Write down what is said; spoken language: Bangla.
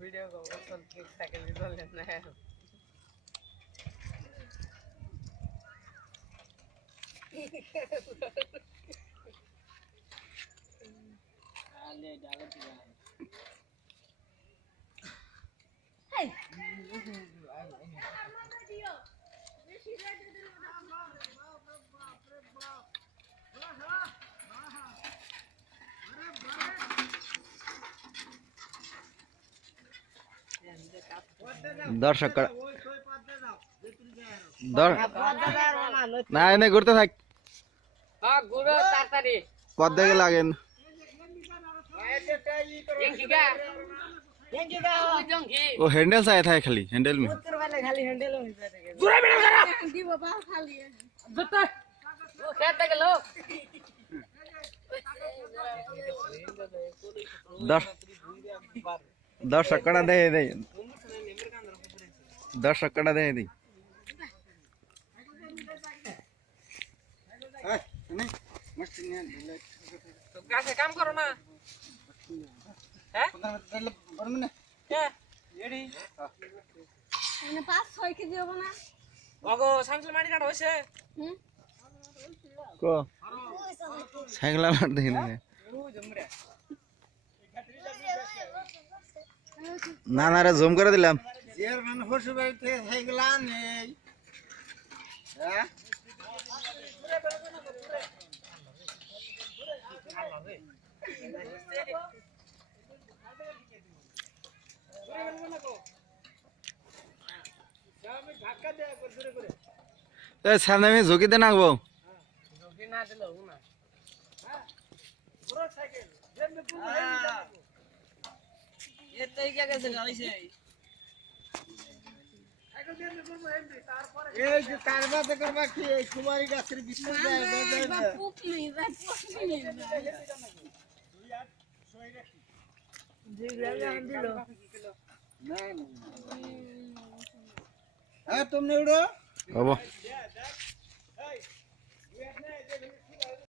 वीडियो को सब एक सेकंड में लेना है आले डाल दिया है दर्शक না এনে ঘুরতে থাক হ্যাঁ গুড়ো তাড়াতাড়ি কত দিকে লাগেন ও হ্যান্ডেল চাই থাকে খালি হ্যান্ডেল में खाली हैंडल में गुरा में करा दी बाबा खाली जता वो खेत तक लो 10 टक्का दे दे 10 टक्का दे दे तो कैसे काम करो ना हैं क्या रेडी মানে 5-6 কেজি হবে না ওগো সামসুল মাটি কাট হইছে को साइकिल मार दे ना না না রে জুম করে দিলাম এর মানে হসু বাড়িতে সাইকেল আনে হ্যাঁ ए सामने में झोकी दे ना वो जोगी ना दिलो ना पूरा साइकिल जेब में पूरा ये तई क्या कैसे गाड़ी से आई साइकिल जेब में पूरा है तारपर এই যে কারবাতে করবা কি কুমারী গাছের বিস্কুট দেয় পুক নেই পুক নেই जी ग्राम दिलो হ্যাঁ তুমি উড়ো बाबा